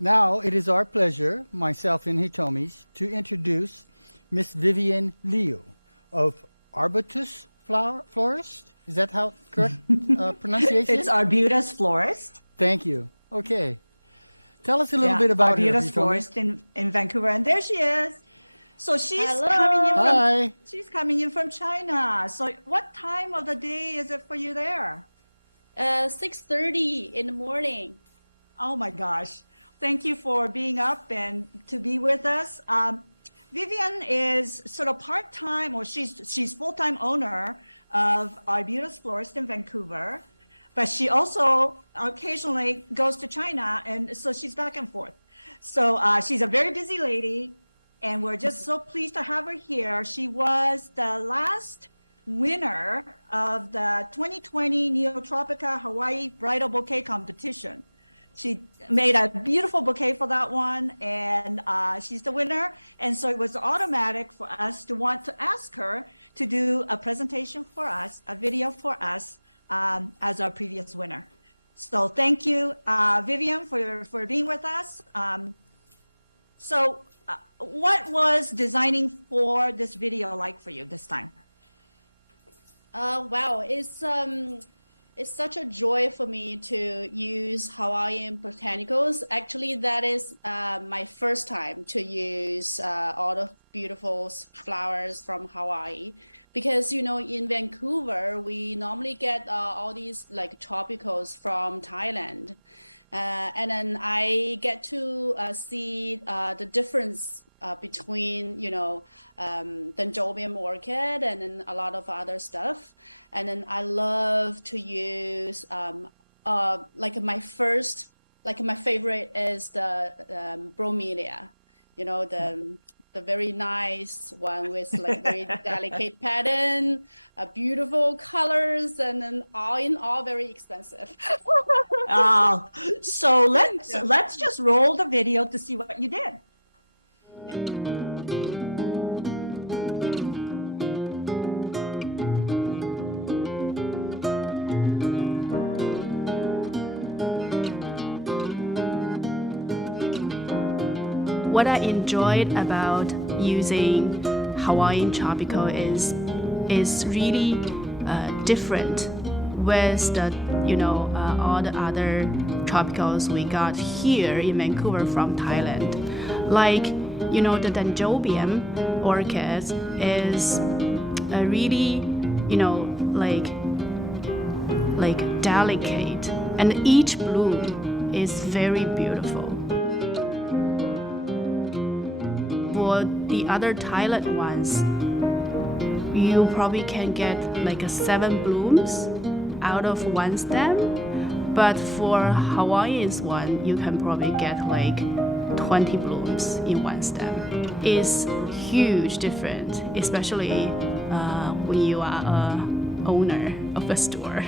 Now it is our pleasure, myself and Hitomi's, to introduce Miss Vivian Liu of Arbutus Florist. Is that how correct pronunciation? It's Arbutus Florist. Thank you. Okay. Tell us a little bit about her, Arbutus Hitomi. Florist in Vancouver, and there she is. So she's Hello. coming in from China. So what time of the day is it for you there? 6:30 in the morning. Oh my gosh. Thank you for being up and to be with us. Vivian is sort of part-time, or she's full-time owner of Arbutus Florist in Vancouver, but she also occasionally goes to China, and so she's back and forth. So she's a very busy lady, and we're just so pleased to have her here. She was the last winner of the 2020 Neotropica Hawaii Bridal Bouquet Competition. She made a beautiful bouquet for that one, and she's the winner. And so it was automatic for us to want to ask her to do a presentation for us, a video for us, as our previous winner. So thank you, Vivian, for being with us. What was designing for this video like for you this time? Wow, it's such a joy for me to use Hawaiian botanicals. Actually, that is my first time to use all the beautiful flowers from Hawaii, because in Vancouver we normally get all these like tropicals from Thailand, and then I get to see the difference between Dendrobium orchid and then a lot of other stuff. And then I love to use my favorite is the bromelia, the very nice one with like very delicate pattern, beautiful colors, and then all very expensive. So let's just roll the video to see what you did. What I enjoyed about using Hawaiian tropical is really different with the all the other tropicals we got here in Vancouver from Thailand. Like the Dendrobium orchid is a really like delicate, and each bloom is very beautiful. For the other Thailand ones, you probably can get like 7 blooms out of one stem, but for Hawaiian's one, you can probably get like 20 blooms in one stem. It's huge difference, especially when you are an owner of a store.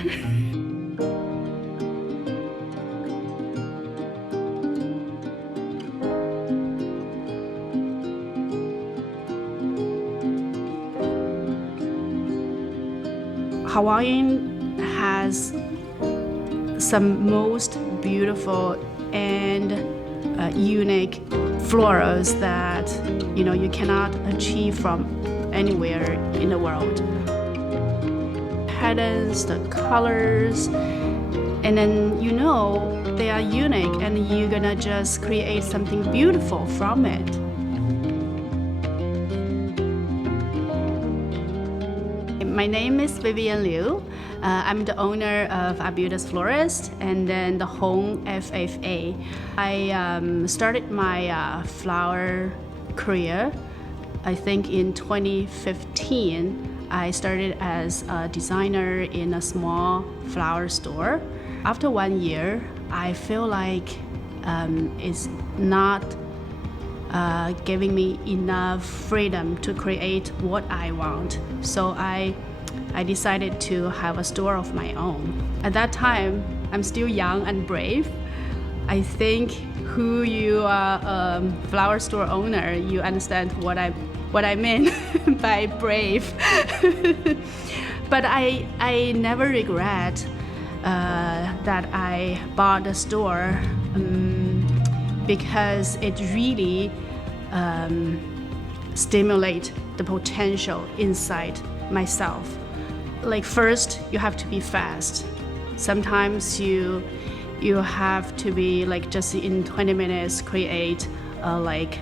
Hawaiian has some most beautiful and unique florals that you cannot achieve from anywhere in the world. Patterns, the colors, and then they are unique, and you're gonna just create something beautiful from it. My name is Vivian Liu. I'm the owner of Arbutus Florist and then the Home FFA. I started my flower career, I think in 2015. I started as a designer in a small flower store. After 1 year, I feel like it's not giving me enough freedom to create what I want. So I decided to have a store of my own. At that time, I'm still young and brave. I think who you are flower store owner, you understand what I mean by brave. But I never regret that I bought the store because it really stimulates the potential inside myself. Like first, you have to be fast. Sometimes you have to be like just in 20 minutes create like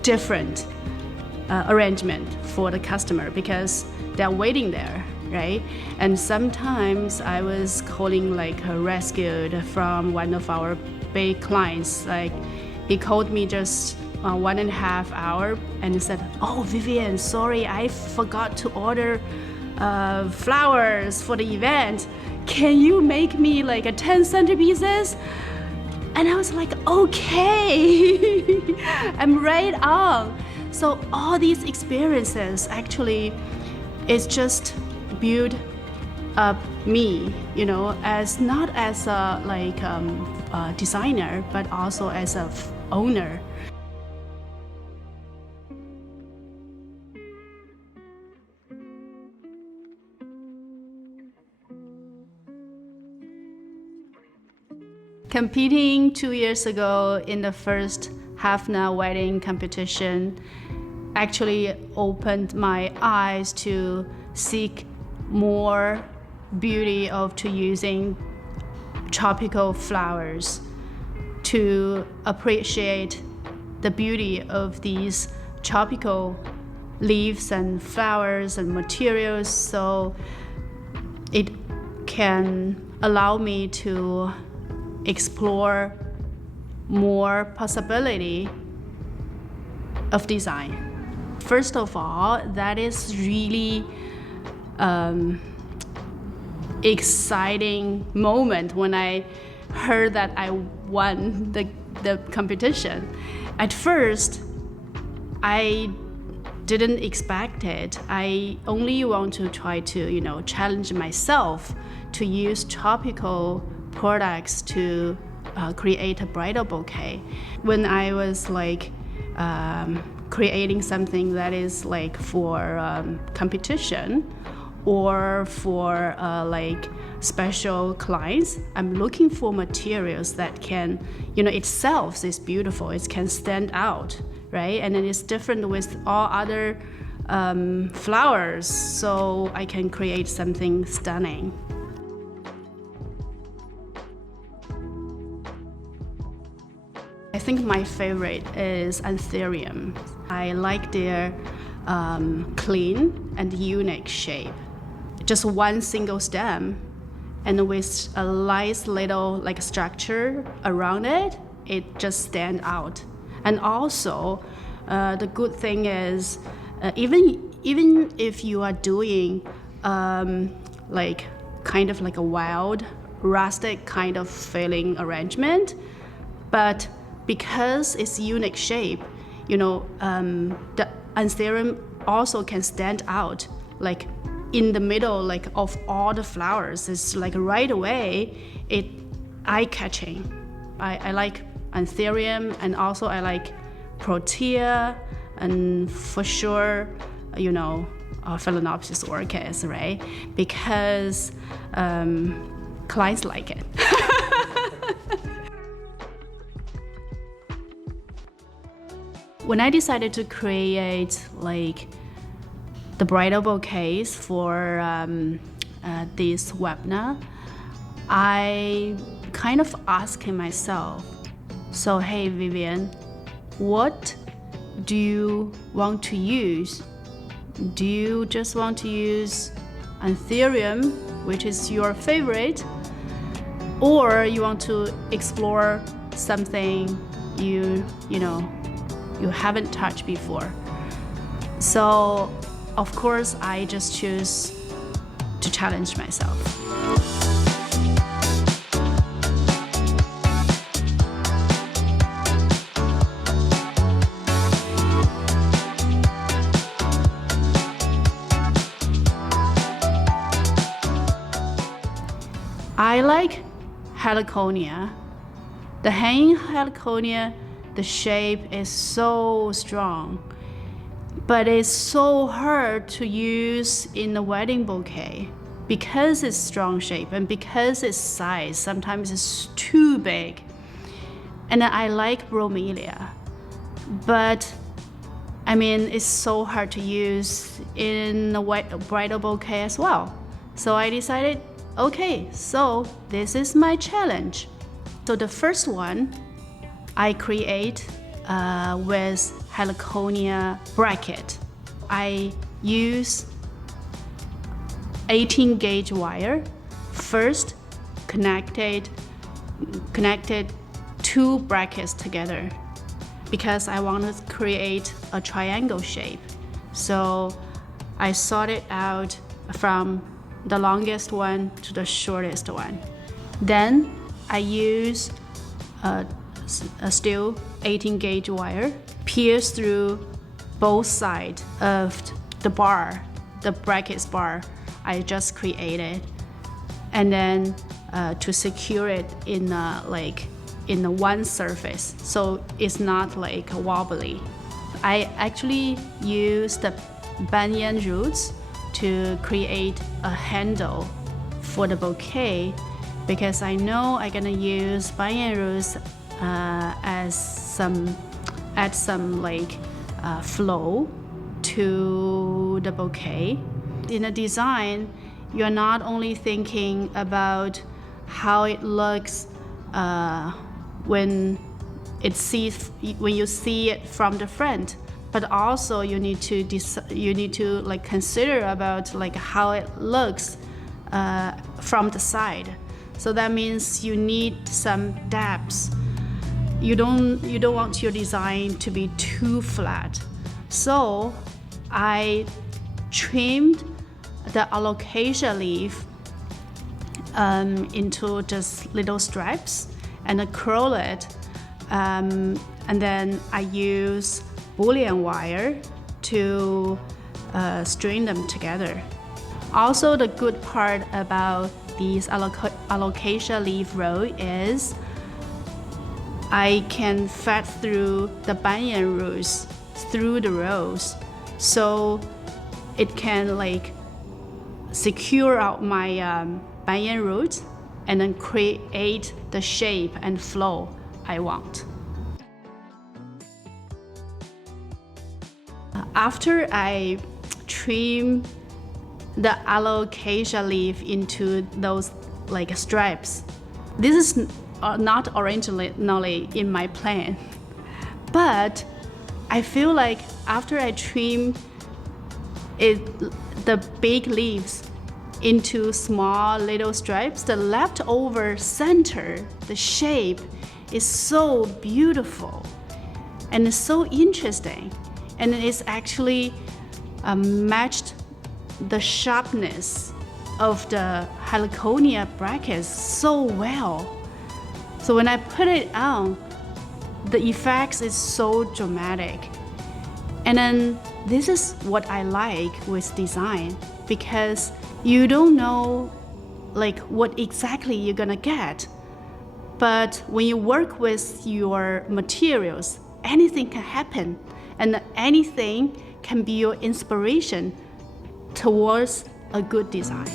different arrangement for the customer because they're waiting there, right? And sometimes I was calling like rescued from one of our big clients. Like he called me just 1.5 hours and said, "Oh, Vivian, sorry, I forgot to order flowers for the event. Can you make me like a 10 centerpieces?" And I was like, okay, I'm right on. So all these experiences actually is just build up me, you know, as not as a like a designer, but also as a owner. Competing 2 years ago in the first HFNA wedding competition actually opened my eyes to seek more beauty of to using tropical flowers, to appreciate the beauty of these tropical leaves and flowers and materials, so it can allow me to explore more possibility of design. First of all, that is really exciting moment when I heard that I won the competition. At first, I didn't expect it. I only want to try to, you know, challenge myself to use tropical products to create a bridal bouquet. When I was like creating something that is like for competition or for like special clients, I'm looking for materials that can, you know, itself is beautiful, it can stand out, right? And then it's different with all other flowers, so I can create something stunning. I think my favorite is anthurium. I like their clean and unique shape. Just one single stem and with a nice little like structure around it, it just stands out. And also, the good thing is, even if you are doing like kind of like a wild, rustic kind of feeling arrangement, but because it's unique shape, you know, the anthurium also can stand out like in the middle like of all the flowers. It's like right away, it eye-catching. I like anthurium, and also I like protea, and for sure, you know, phalaenopsis orchids, right? Because clients like it. When I decided to create like the bridal bouquets for this webinar, I kind of asking myself, so hey Vivian, what do you want to use? Do you just want to use anthurium, which is your favorite, or you want to explore something you haven't touched before? So of course I just choose to challenge myself. I like heliconia. The hanging heliconia, the shape is so strong, but it's so hard to use in a wedding bouquet because it's strong shape and because its size sometimes it's too big. And I like bromelia, but I mean, it's so hard to use in a bridal bouquet as well. So I decided, okay, so this is my challenge. So the first one I create with heliconia bracket. I use 18 gauge wire. First connected two brackets together because I want to create a triangle shape. So I sorted out from the longest one to the shortest one. Then I use a still 18 gauge wire, pierce through both sides of the bar, the brackets bar I just created, and then to secure it in the one surface, so it's not like wobbly. I actually use the banyan roots to create a handle for the bouquet because I know I'm gonna use banyan roots add some flow to the bouquet. In the design, you're not only thinking about how it looks when you see it from the front, but also you need to consider about how it looks from the side. So that means you need some depth. You don't want your design to be too flat. So I trimmed the alocasia leaf into just little stripes and I curl it, and then I use bouillon wire to string them together. Also, the good part about these alocasia leaf row is I can fit through the banyan roots through the rows, so it can secure out my banyan roots and then create the shape and flow I want. After I trim the alocasia leaf into those stripes, this is not originally in my plan, but I feel like after I trim the big leaves into small little stripes, the leftover center, the shape is so beautiful and it's so interesting, and it's actually matched the sharpness of the heliconia brackets so well. So when I put it on, the effects is so dramatic. And then this is what I like with design, because you don't know what exactly you're gonna get. But when you work with your materials, anything can happen, and anything can be your inspiration towards a good design.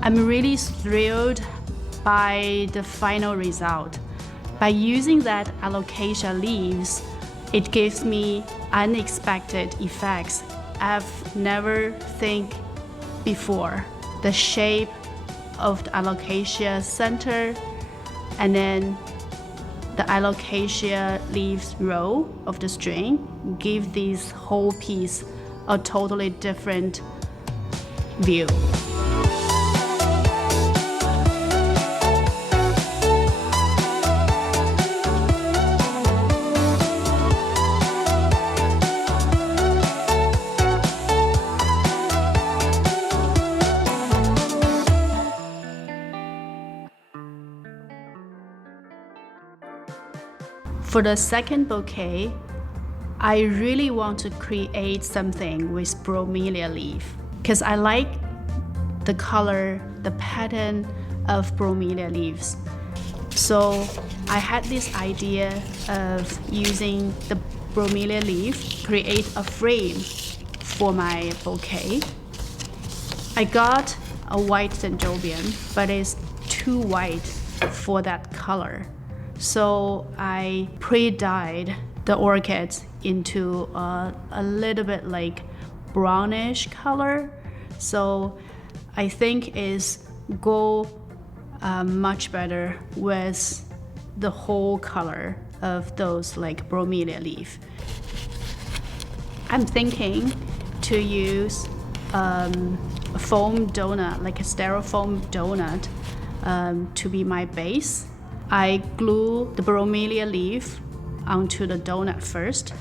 I'm really thrilled by the final result. By using that alocasia leaves, it gives me unexpected effects I've never think before. The shape of the alocasia center, and then the alocasia leaves row of the string give this whole piece a totally different view. For the second bouquet, I really want to create something with bromelia leaf because I like the color, the pattern of bromelia leaves. So I had this idea of using the bromelia leaf, create a frame for my bouquet. I got a white Dendrobium, but it's too white for that color. So I pre-dyed the orchids into a little bit like brownish color. So I think is go much better with the whole color of those like bromelia leaf. I'm thinking to use a foam donut, like a styrofoam donut, to be my base. I glue the bromelia leaf onto the donut first.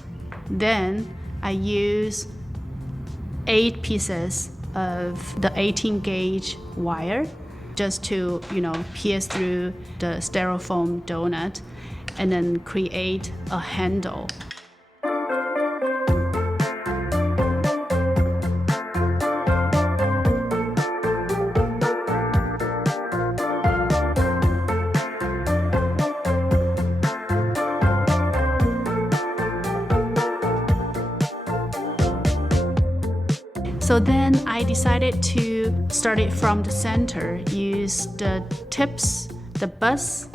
Then I use 8 pieces of the 18 gauge wire just to, pierce through the styrofoam donut and then create a handle. So then I decided to start it from the center, use the tips, the buds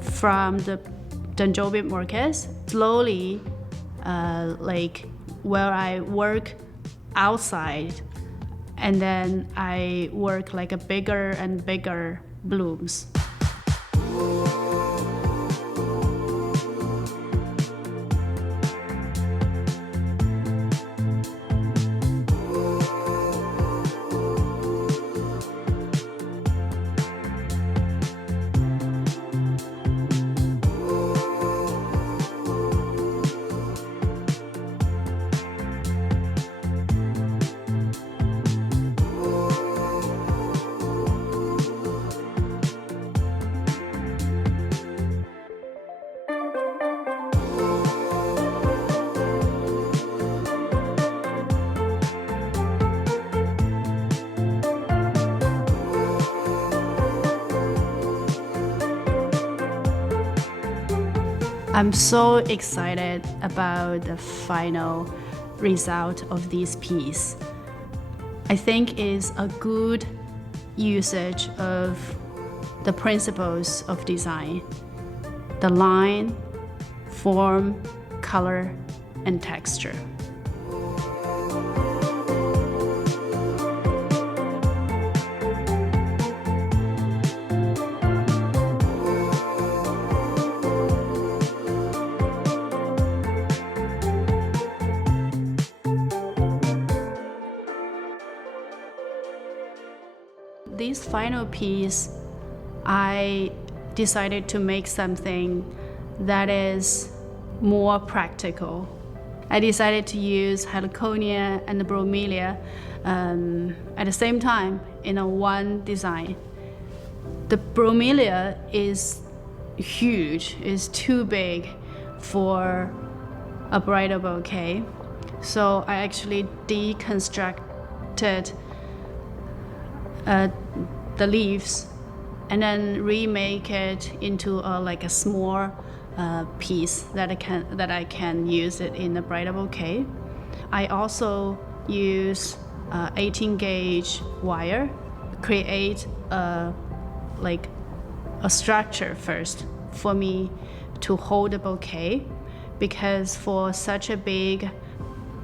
from the Dendrobium orchids, slowly, like where I work outside, and then I work like a bigger and bigger blooms. I'm so excited about the final result of this piece. I think it's a good usage of the principles of design: the line, form, color, and texture. This final piece, I decided to make something that is more practical. I decided to use heliconia and the bromelia at the same time in one design. The bromelia is huge, is too big for a bridal bouquet. So I actually deconstructed the leaves and then remake it into like a small piece that I can use it in the bridal bouquet. I also use 18 gauge wire, create like a structure first for me to hold the bouquet, because for such a big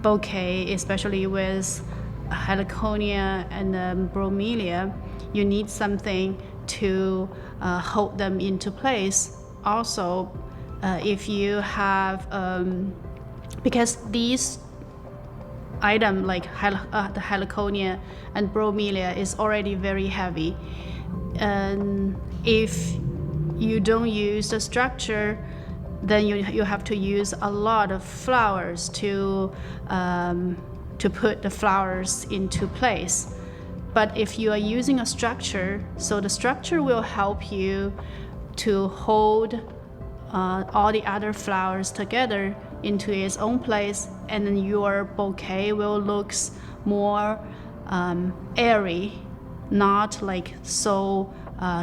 bouquet, especially with heliconia and bromelia, you need something to hold them into place. Also, if you have, because these items like the heliconia and bromelia is already very heavy, and if you don't use the structure, then you have to use a lot of flowers to put the flowers into place. But if you are using a structure, so the structure will help you to hold all the other flowers together into its own place, and then your bouquet will look more airy, not like so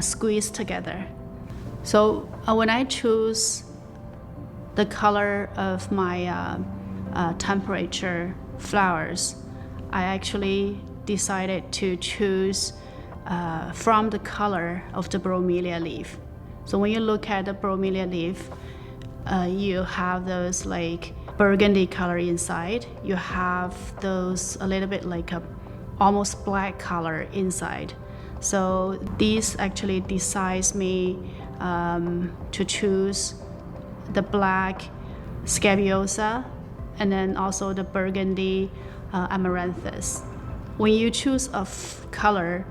squeezed together. So when I choose the color of my temperature flowers, I actually decided to choose from the color of the bromelia leaf. So when you look at the bromelia leaf, you have those like burgundy color inside. You have those a little bit like a almost black color inside. So these actually decides me to choose the black scabiosa and then also the burgundy amaranthus. When you choose a color,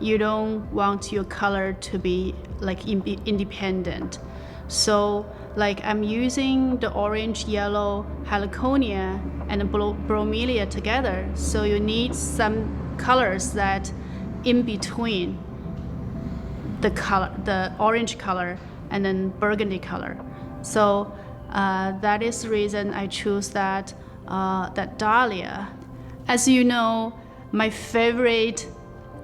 you don't want your color to be like independent. So like I'm using the orange, yellow, heliconia and the bromelia together. So you need some colors that in between the color, the orange color and then burgundy color. So that is the reason I choose that dahlia. As you know, my favorite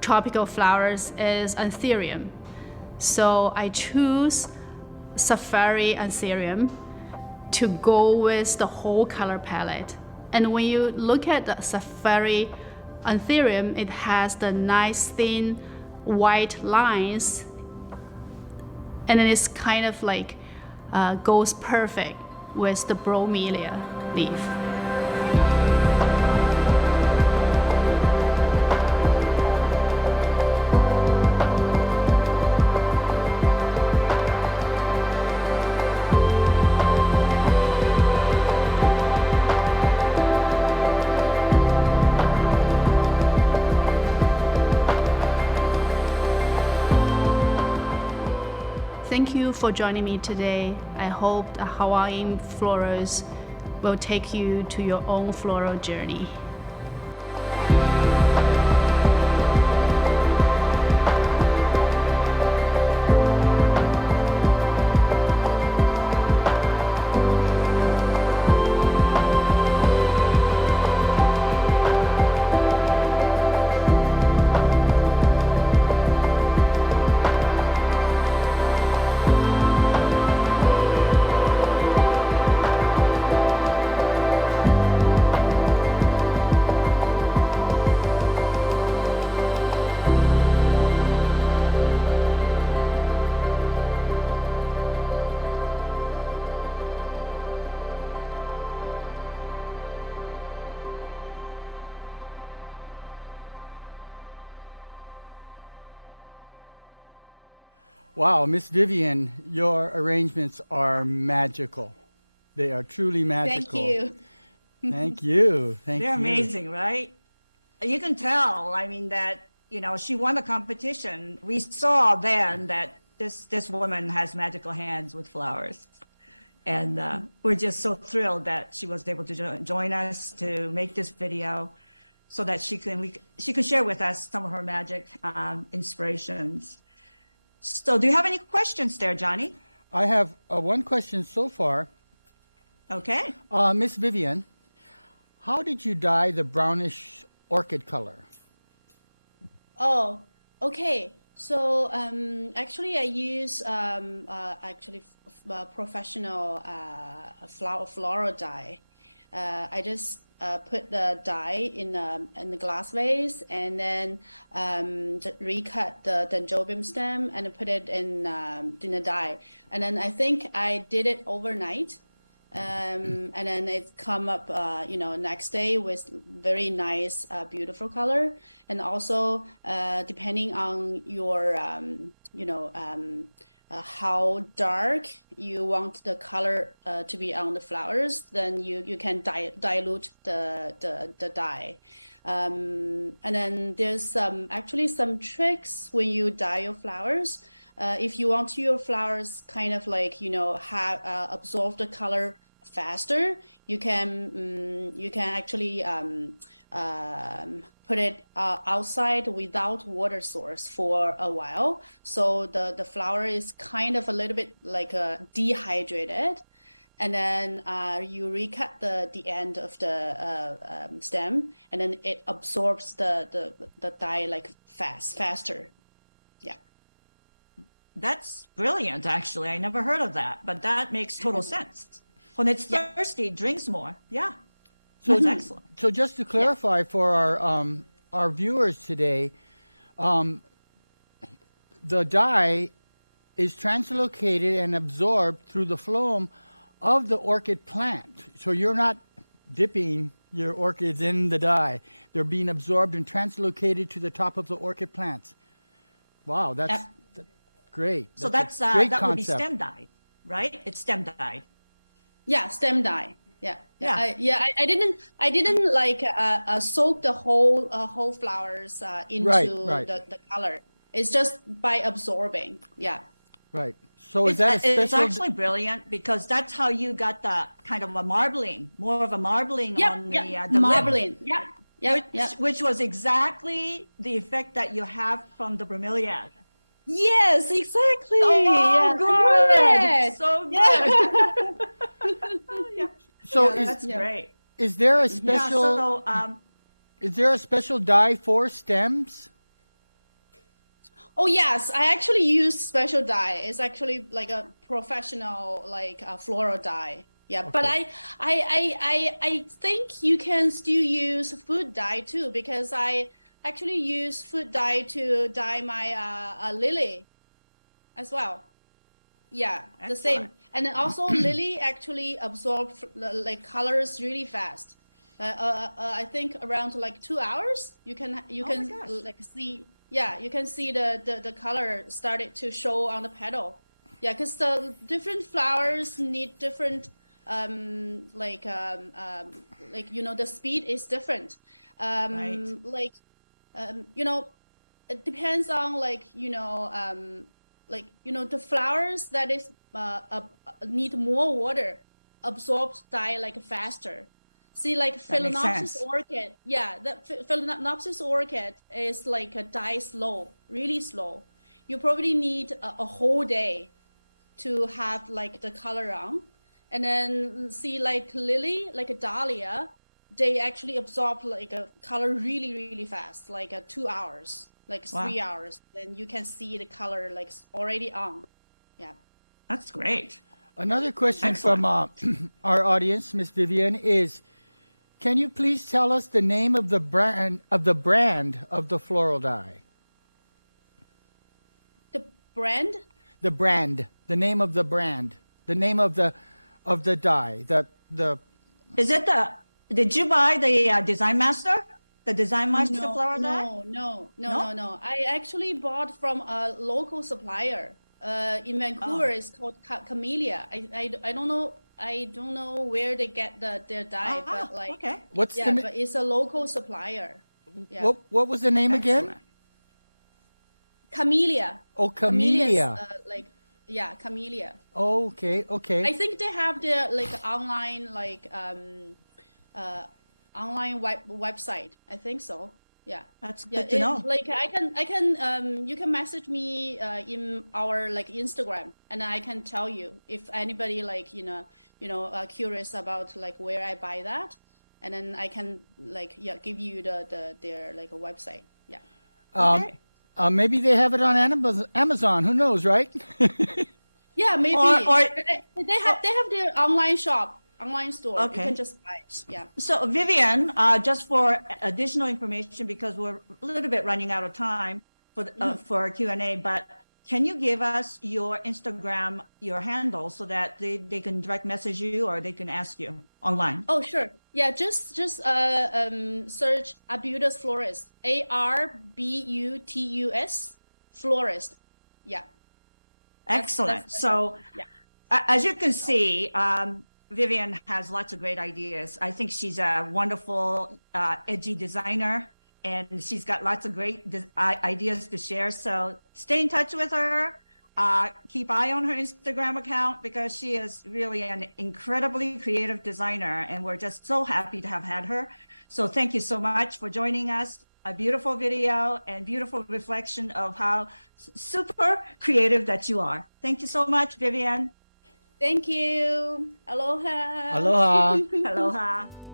tropical flowers is anthurium. So I choose safari anthurium to go with the whole color palette. And when you look at the safari anthurium, it has the nice thin white lines, and then it's kind of like goes perfect with the bromelia leaf. Thank you for joining me today. I hope the Hawaiian florals will take you to your own floral journey. Wow, Miss Vivian, your arrangements are magical. They are truly magical. Thank you. Thank you. Thank They're you. amazing, right? You can tell, I mean, that, you know, she won the competition. We saw then that this woman has magical hands with flowers. And we're just so thrilled that she was able to join us to make this video so that she can share with us some of her magic inspirations. So do you have any questions there, Johnny? I have one question so far. Okay. Miss Vivian, how did you dye the brownish orchid color? Oh, okay. So actually, I use professional floral dye. I just put the dye in the glass vase and then recut the dendrobium stem and put it in the dye. And then I think I did it overnight. And then it come up, next day with very nice, beautiful color. And also, depending on your, how dark you want the color to be on the flowers, then you can dilute the dye. And then there's actually some tricks when you dye your flowers. If you want your flowers kind of like, have absorb the color faster, you can actually put it outside without water source for a while. So the flower is kind of a little bit like dehydrated. And then you recut the end of the stem, and then it absorbs the dye like faster. Yeah. That's brilliant, actually. I never heard of that, but that makes total sense. When it's thirsty, it drinks more. Yeah. So That's excellent. So just to clarify for our viewers today, the dye is translocated and absorbed through the phloem of the orchid plant. So you're not dipping your orchids in the dye. They're being absorbed and translocated to the top of the orchid plants. Wow, that's great. So that's that's a great that would be concept. stem dyed, right? It's stem dyed. Yeah, stem dye. Yeah. Yeah. I didn't like soak the whole flowers into Right. the color. It's just by absorbing. Yeah. Right. So is that a It's special? actually brilliant because that's how you got the kind of a marbling, more of a marbling Yep, on yep. the lip, Marbling. Yeah. Yeah. Yeah. which was exactly the effect that you have from the bromeliad. Yes, exactly. Oh, Yeah. good. So good. Yeah. So That's great. is there a Yeah, special so is there a special dye for stems? Oh yes, I actually use special dye. It's actually like a professional like floral dye. Yeah, but I think you can still use food dye too, because I actually use food dye to dye my lily as well. Yeah, the same. Excellent. And then also lily actually absorb like colors really fast. I think around like 2 hours you can gosh. like see. Yeah, you can see the color started to show on the petal. Yeah, because the different flowers need different like the speed is different. Right. Like it depends on the flowers that is need more water absorbs dye like faster. See, like That makes Phalaenopsis sense. orchid, yeah, the Phalaenopsis orchid is like a dye slow, really slow. You probably need a whole day to have like the color on. And then see like lily, like a dahlia, they actually absorb like a color really, really fast, like 2 hours, like Wow. 3 hours. Then you can see the color like already on. Yeah. That's great. Another question Excellent. from our audience, Miss Vivian, is can you please tell us the name of the brand of the floral dye? The brand? The name of the brand, the name of the dye, the Is it did you buy the Design Master? The Design Master flower dye? No. No? I actually bought from a local supplier. In Vancouver, it's called Camellia. I don't know. I don't know where they get their dye, but like okay. what's yeah, the but it's a local supplier. Yeah. what was the name again? Excellent. Camellia. Oh, Camellia's, Camellia. Camellia. Okay. I think they have their like online online website. I think so. Yeah. That's Yeah, good to know. like I can you can message me in our like Instagram, and I can tell you if anybody like curious about like where I buy that, and then I can like give you their like a website. Yeah. Okay. Maybe they have it on Amazon. Who knows, right? Yeah, maybe Or- they have their online store. Okay. You can just buy it. Yeah. So Vivian, just for additional information, because we're a little bit running out of time for our Q&A, but can you give us your Instagram, your handle, so that they can direct message you or they can ask you online? Oh, sure. Yeah, just search Arbutus Florist. ARBUTUS Florist. Yeah. Excellent. that's- So yeah. as you can see, Vivian has lots of great ideas. I think she's a wonderful, edgy designer, and she's got lots of great ideas to share. So stay in touch with her. Keep eye on her Instagram account because she is really an incredibly creative designer, and we're just so happy to have had her. So thank you so much for joining us. A beautiful video and beautiful reflection of how super creative that you are. Thank you so much, Vivian. Thank you. Aloha. Aloha. Aloha.